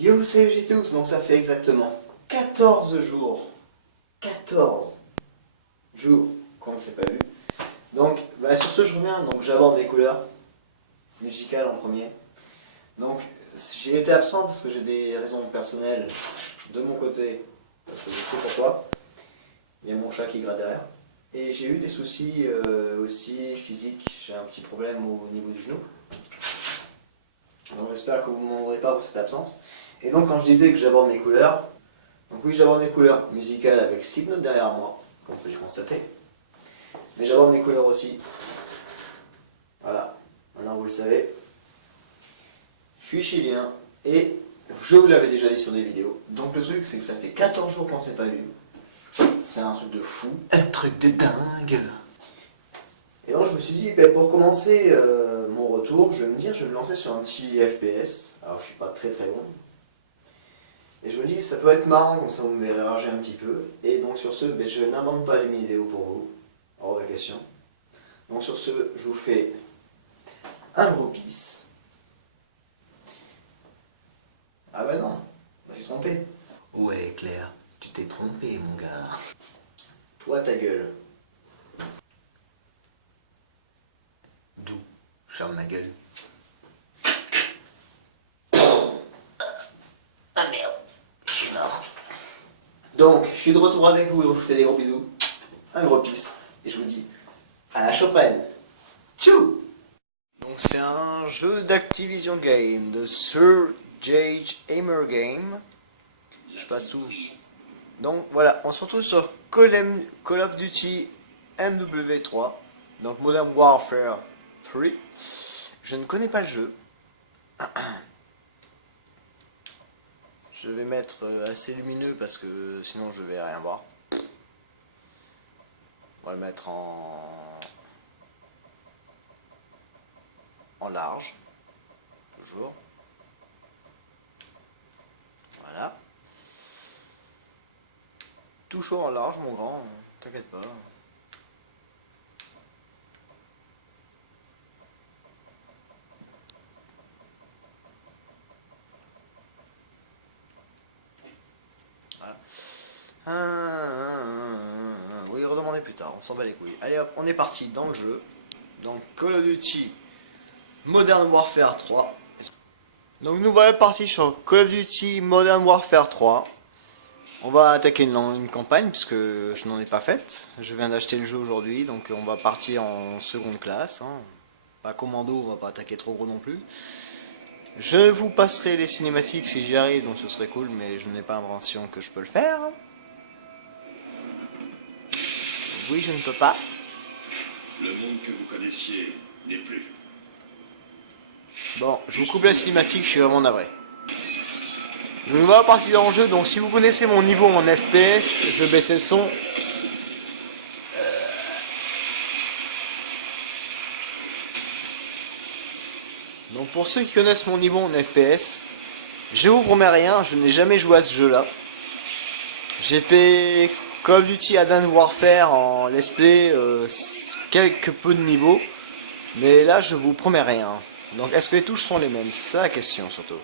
Yo, salut j'ai tous, donc ça fait exactement 14 jours. 14 jours qu'on ne s'est pas vu. Donc, sur ce, je reviens, donc j'aborde mes couleurs musicales en premier. Donc, j'ai été absent parce que j'ai des raisons personnelles de mon côté, parce que je sais pourquoi. Il y a mon chat qui gratte derrière. Et j'ai eu des soucis aussi physiques, j'ai un petit problème au niveau du genou. Donc j'espère que vous ne m'en voudrez pas pour cette absence. Et donc quand je disais que j'aborde mes couleurs, donc oui j'aborde mes couleurs musicales avec Slipknot derrière moi, comme vous pouvez le constater. Mais j'aborde mes couleurs aussi. Voilà, maintenant vous le savez. Je suis chilien et je vous l'avais déjà dit sur des vidéos. Donc le truc c'est que ça fait 14 jours qu'on ne s'est pas vu. C'est un truc de fou. Un truc de dingue. Et donc je me suis dit, pour commencer mon retour, je vais me dire, je vais me lancer sur un petit FPS. Alors je suis pas très bon. Et je me dis, ça peut être marrant, comme ça vous me verrez rager un petit peu. Et donc sur ce, je n'invente pas les vidéos pour vous. Hors de question. Donc sur ce, je vous fais un gros peace. Ah bah non, je suis trompé. Ouais, Claire, tu t'es trompé, mon gars. Toi ta gueule. D'où? Je ferme ma gueule. Ah merde, je suis mort. Donc, je suis de retour avec vous, je vous fais des gros bisous. Un gros peace. Et je vous dis à la Chopin. Tchou. Donc c'est un jeu d'Activision Game, de Sir J.H. Hammer Game. Je passe tout. Donc voilà, on se retrouve sur Call of Duty MW3, donc Modern Warfare 3. Je ne connais pas le jeu. Je vais mettre assez lumineux parce que sinon je vais rien voir. On va le mettre en large, toujours. Voilà. Toujours en large, mon grand, t'inquiète pas. Oui, redemandez plus tard, on s'en bat les couilles. Allez hop, on est parti dans le jeu. Donc Call of Duty Modern Warfare 3. Donc nous voilà partis sur Call of Duty Modern Warfare 3. On va attaquer une campagne puisque je n'en ai pas faite. Je viens d'acheter le jeu aujourd'hui, donc on va partir en seconde classe. Hein. Pas commando, on va pas attaquer trop gros non plus. Je vous passerai les cinématiques si j'y arrive, donc ce serait cool, mais je n'ai pas l'impression que je peux le faire. Oui, je ne peux pas. Le monde que vous connaissiez n'est plus. Bon, je vous coupe la cinématique, je suis vraiment navré. Donc on va partir dans le jeu, donc si vous connaissez mon niveau en FPS, je vais baisser le son. Donc pour ceux qui connaissent mon niveau en FPS, je vous promets rien, je n'ai jamais joué à ce jeu là. J'ai fait Call of Duty Advanced Warfare en let's play, quelques peu de niveaux, mais là je vous promets rien. Donc est-ce que les touches sont les mêmes? C'est ça la question surtout.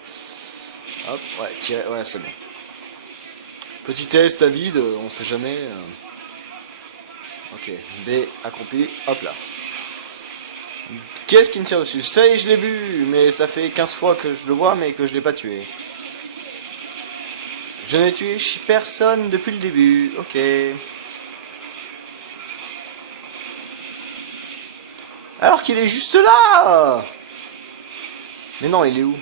Hop, ouais, tirer, ouais c'est bon. Petit test à vide, on sait jamais. Ok, B accroupi, hop là. Qu'est-ce qui me tire dessus? Ça y est, je l'ai vu, mais ça fait 15 fois que je le vois, mais que je l'ai pas tué. Je n'ai tué personne depuis le début, ok. Alors qu'il est juste là! Mais non, il est où?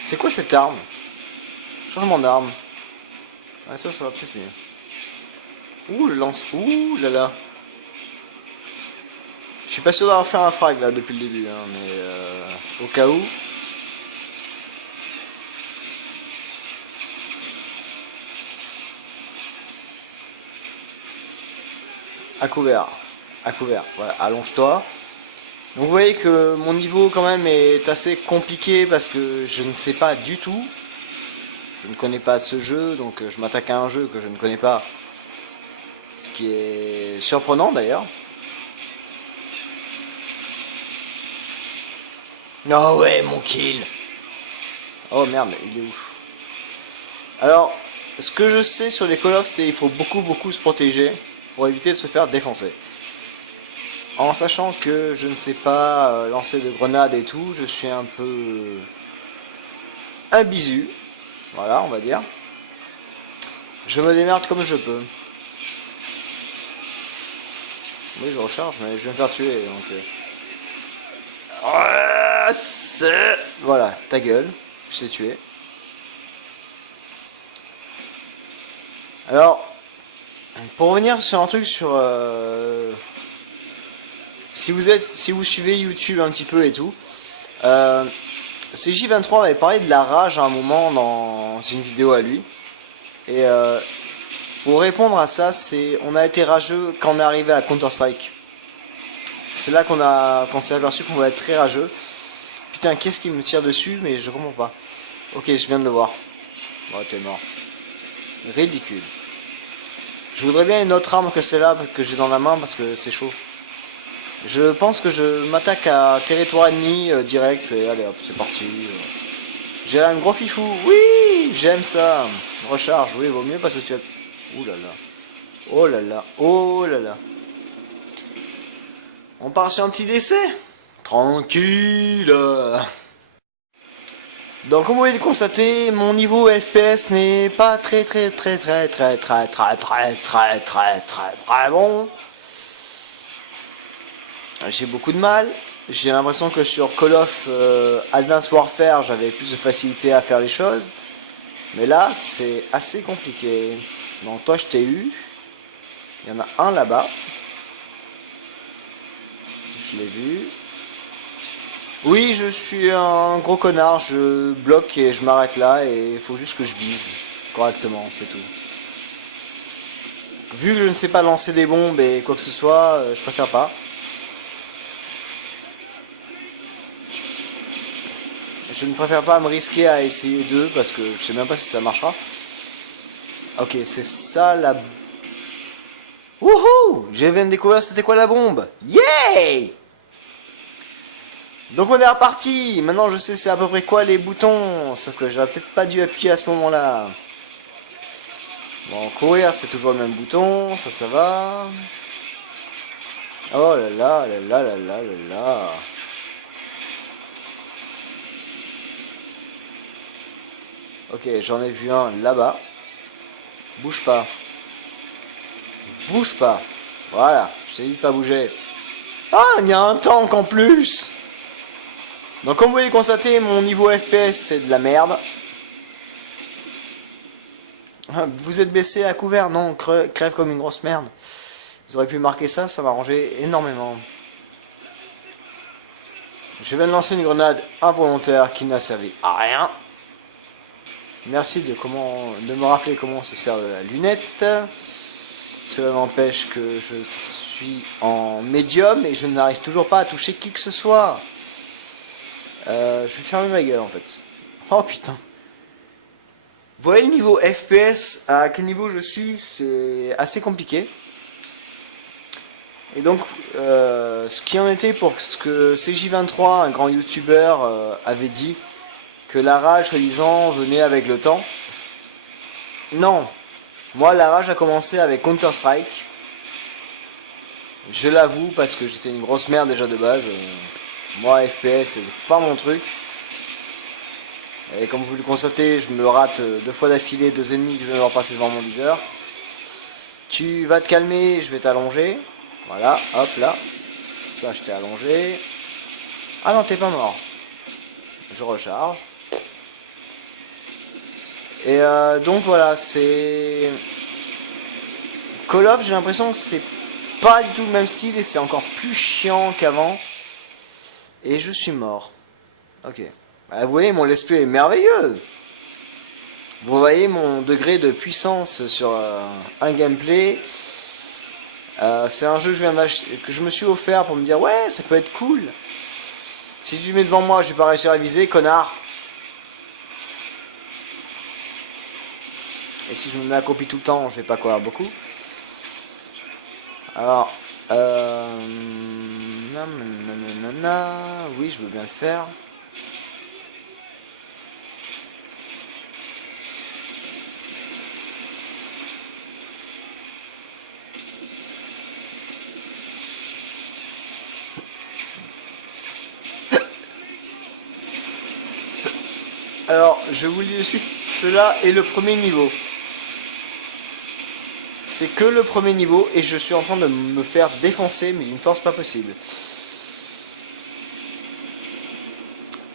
C'est quoi cette arme? Changement d'arme. Ah, ça va peut-être mieux. Ouh, le lance. Ouh là là. Je suis pas sûr d'avoir fait un frag là depuis le début, hein, mais au cas où. À couvert. À couvert. Voilà, allonge-toi. Donc vous voyez que mon niveau quand même est assez compliqué parce que je ne sais pas du tout. Je ne connais pas ce jeu, donc je m'attaque à un jeu que je ne connais pas. Ce qui est surprenant d'ailleurs. Oh ouais, mon kill. Oh merde, il est où? Alors, ce que je sais sur les Call of, c'est qu'il faut beaucoup se protéger pour éviter de se faire défoncer. En sachant que je ne sais pas lancer de grenades et tout, je suis un peu un bisu, voilà, on va dire. Je me démerde comme je peux. Oui, je recharge, mais je vais me faire tuer, donc... Voilà, ta gueule, je t'ai tué. Alors, pour revenir sur un truc sur... si vous suivez YouTube un petit peu et tout, CJ23 avait parlé de la rage à un moment dans une vidéo à lui. Et pour répondre à ça, c'est on a été rageux quand on est arrivé à Counter-Strike. C'est là qu'on s'est aperçu qu'on va être très rageux. Putain, qu'est-ce qui me tire dessus? Mais je comprends pas. Ok, je viens de le voir. Ouais, t'es mort. Ridicule. Je voudrais bien une autre arme que celle-là que j'ai dans la main parce que c'est chaud. Je pense que je m'attaque à territoire ennemi direct. Allez hop, c'est parti. J'ai un gros fifou. Oui, j'aime ça. Recharge, oui, vaut mieux parce que tu as... Ouh là là. Oh là là. Oh là là. On part sur un petit décès. Tranquille. Donc comme vous pouvez le constater, mon niveau FPS n'est pas très bon. J'ai beaucoup de mal. J'ai l'impression que sur Call of Advanced Warfare, j'avais plus de facilité à faire les choses. Mais là, c'est assez compliqué. Donc toi, je t'ai eu. Il y en a un là-bas. Je l'ai vu. Oui, je suis un gros connard. Je bloque et je m'arrête là. Et il faut juste que je vise correctement, c'est tout. Vu que je ne sais pas lancer des bombes et quoi que ce soit, je préfère pas. Je ne préfère pas me risquer à essayer d'eux parce que je sais même pas si ça marchera. Ok, c'est ça la... Wouhou! Je viens de découvrir c'était quoi la bombe. Yay! Donc on est reparti. Maintenant je sais c'est à peu près quoi les boutons. Sauf que j'aurais peut-être pas dû appuyer à ce moment-là. Bon, courir c'est toujours le même bouton. Ça va. Oh là là là là là là là là. Ok, j'en ai vu un là-bas. Bouge pas. Bouge pas. Voilà, je t'ai dit de pas bouger. Ah, il y a un tank en plus. Donc comme vous pouvez constater, mon niveau FPS c'est de la merde. Vous êtes baissé à couvert? Non, crève comme une grosse merde. Vous auriez pu marquer ça, ça m'arrangeait énormément. Je viens de lancer une grenade involontaire qui n'a servi à rien. Merci de me rappeler comment on se sert de la lunette. Cela n'empêche que je suis en médium et je n'arrive toujours pas à toucher qui que ce soit. Je vais fermer ma gueule en fait. Oh putain. Vous voyez le niveau FPS, à quel niveau je suis, c'est assez compliqué. Et donc, ce qui en était pour ce que CJ23, un grand youtubeur, avait dit, que la rage, soi-disant, venait avec le temps. Non. Moi, la rage a commencé avec Counter-Strike. Je l'avoue, parce que j'étais une grosse merde déjà de base. Moi, FPS, c'est pas mon truc. Et comme vous le constatez, je me rate 2 fois d'affilée, 2 ennemis que je viens de leur passer devant mon viseur. Tu vas te calmer, je vais t'allonger. Voilà, hop là. Ça, je t'ai allongé. Ah non, t'es pas mort. Je recharge. Et donc voilà, c'est... Call of, j'ai l'impression que c'est pas du tout le même style et c'est encore plus chiant qu'avant. Et je suis mort. Ok. Bah, vous voyez, mon let's play est merveilleux. Vous voyez mon degré de puissance sur un gameplay. C'est un jeu que je me suis offert pour me dire ouais, ça peut être cool. Si tu mets devant moi, je vais pas réussir à viser, connard. Et si je me mets à copie tout le temps, je vais pas courir beaucoup. Alors, oui, je veux bien le faire. Alors, je vous le dis de suite, cela est le premier niveau. C'est que le premier niveau et je suis en train de me faire défoncer, mais d'une force pas possible.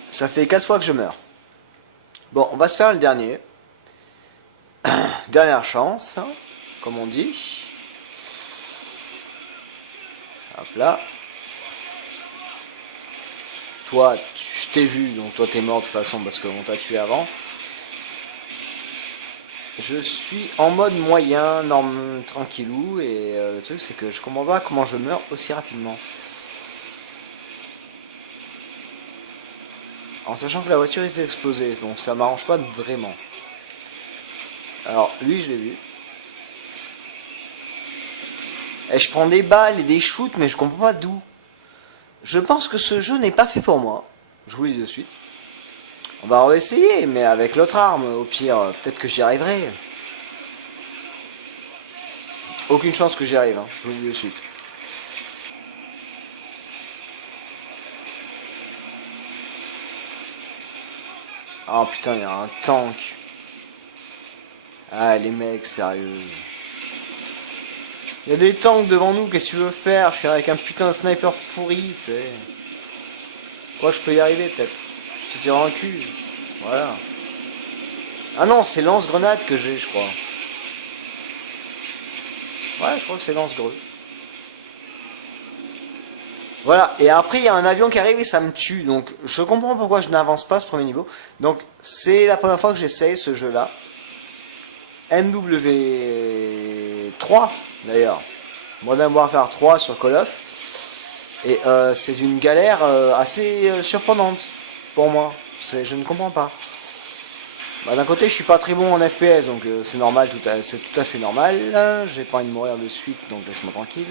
Ça fait 4 fois que je meurs. Bon, on va se faire le dernier. Dernière chance, hein, comme on dit. Hop là. Toi, je t'ai vu, donc toi t'es mort de toute façon parce qu'on t'a tué avant. Je suis en mode moyen, tranquillou, et le truc c'est que je comprends pas comment je meurs aussi rapidement. En sachant que la voiture est explosée, donc ça m'arrange pas vraiment. Alors, lui je l'ai vu. Et je prends des balles et des shoots, mais je comprends pas d'où. Je pense que ce jeu n'est pas fait pour moi. Je vous le dis de suite. On va réessayer, mais avec l'autre arme. Au pire, peut-être que j'y arriverai. Aucune chance que j'y arrive, hein. Je vous le dis de suite. Oh putain, il y a un tank. Ah, les mecs, sérieux. Il y a des tanks devant nous, qu'est-ce que tu veux faire? Je suis avec un putain de sniper pourri, tu sais. Quoi, je peux y arriver, peut-être. Je te tire en cul. Voilà. Ah non, c'est lance-grenade que j'ai, je crois. Ouais, je crois que c'est lance-greux. Voilà, et après il y a un avion qui arrive et ça me tue. Donc je comprends pourquoi je n'avance pas ce premier niveau. Donc c'est la première fois que j'essaye ce jeu-là. MW3 d'ailleurs. Modern Warfare 3 sur Call of. Et c'est une galère assez surprenante pour moi. Je ne comprends pas. Bah, d'un côté je suis pas très bon en FPS, donc c'est normal, c'est tout à fait normal. J'ai pas envie de mourir de suite, donc laisse-moi tranquille.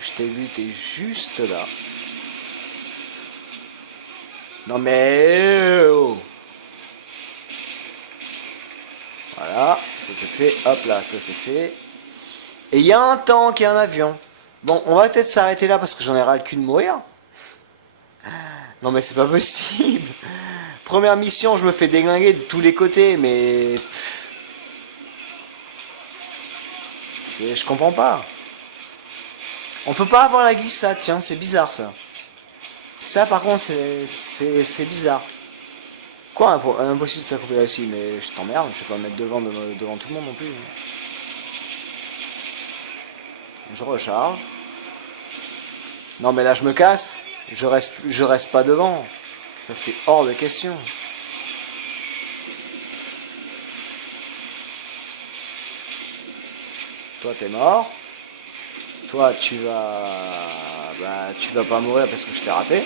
Je t'ai vu, t'es juste là. Non mais... oh. Voilà, ça c'est fait. Hop là, ça c'est fait. Et il y a un tank et un avion. Bon, on va peut-être s'arrêter là parce que j'en ai ras le cul de mourir. Non mais c'est pas possible. Première mission, je me fais déglinguer de tous les côtés, mais... je comprends pas. On peut pas avoir la glissade, tiens, c'est bizarre ça. Ça par contre, c'est bizarre. Quoi, impossible de s'accroupir aussi, mais je t'emmerde, je vais pas me mettre devant tout le monde non plus. Je recharge. Non mais là je me casse, je reste pas devant. Ça c'est hors de question. Toi t'es mort. Toi tu vas... bah tu vas pas mourir parce que je t'ai raté.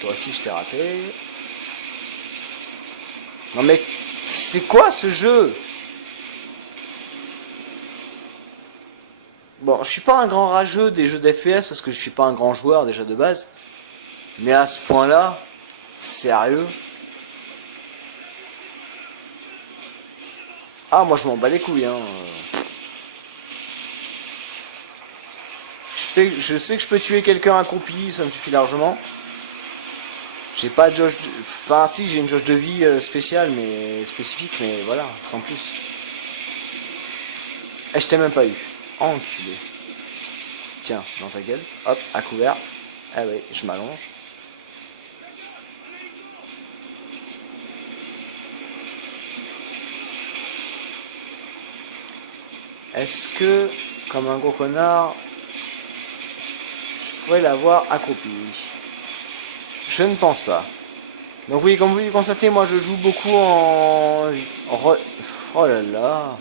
Toi aussi je t'ai raté. Non mais c'est quoi ce jeu? Bon, je suis pas un grand rageux des jeux d'FPS parce que je suis pas un grand joueur déjà de base. Mais à ce point-là, sérieux? Ah, moi je m'en bats les couilles, hein. Je sais que je peux tuer quelqu'un accroupi, ça me suffit largement. J'ai pas de jauge... Enfin si, j'ai une jauge de vie spéciale, mais spécifique, mais voilà, sans plus. Et je t'ai même pas eu. Enculé. Tiens, dans ta gueule. Hop, à couvert. Ah oui, je m'allonge. Est-ce que, comme un gros connard, je pourrais l'avoir accroupi? Je ne pense pas. Donc oui, comme vous pouvez constater, moi je joue beaucoup en... Oh là là.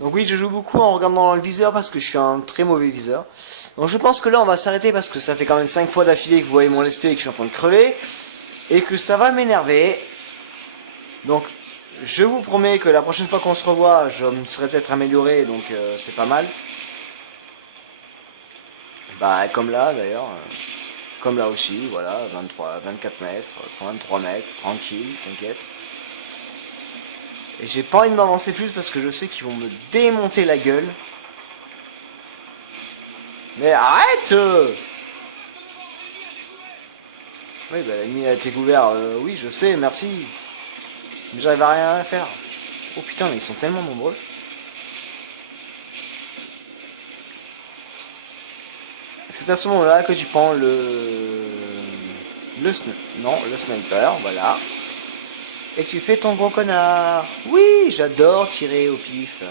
Donc oui, je joue beaucoup en regardant dans le viseur parce que je suis un très mauvais viseur. Donc je pense que là on va s'arrêter parce que ça fait quand même 5 fois d'affilée que vous voyez mon let's play et que je suis en train de crever. Et que ça va m'énerver. Donc je vous promets que la prochaine fois qu'on se revoit, je me serai peut-être amélioré, donc c'est pas mal. Bah comme là d'ailleurs. Comme là aussi, voilà, 24 mètres, 23 mètres, tranquille, t'inquiète. Et j'ai pas envie de m'avancer plus parce que je sais qu'ils vont me démonter la gueule. Mais arrête! Oui, bah l'ennemi a été couvert, oui, je sais, merci. Mais j'arrive à rien à faire. Oh putain, mais ils sont tellement nombreux. C'est à ce moment-là que tu prends le sniper, voilà. Et tu fais ton gros connard. Oui, j'adore tirer au pif.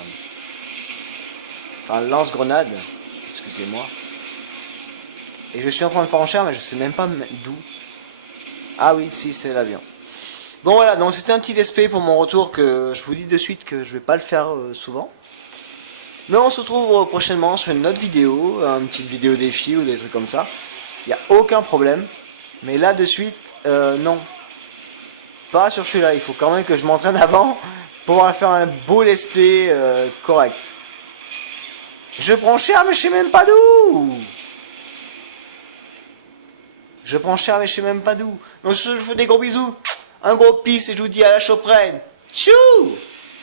Enfin, lance-grenade. Excusez-moi. Et je suis en train de prendre cher, mais je sais même pas d'où. Ah oui, si, c'est l'avion. Bon voilà, donc c'était un petit let's play pour mon retour que je vous dis de suite que je vais pas le faire souvent. Mais on se retrouve prochainement sur une autre vidéo, une petite vidéo défi ou des trucs comme ça. Il n'y a aucun problème. Mais là de suite, non. Pas sur celui-là, il faut quand même que je m'entraîne avant pour pouvoir faire un beau let's play correct. Je prends cher mais je sais même pas d'où. Je prends cher mais je sais même pas d'où. Donc je vous fais des gros bisous. Un gros pisse et je vous dis à la choprenne. Tchou!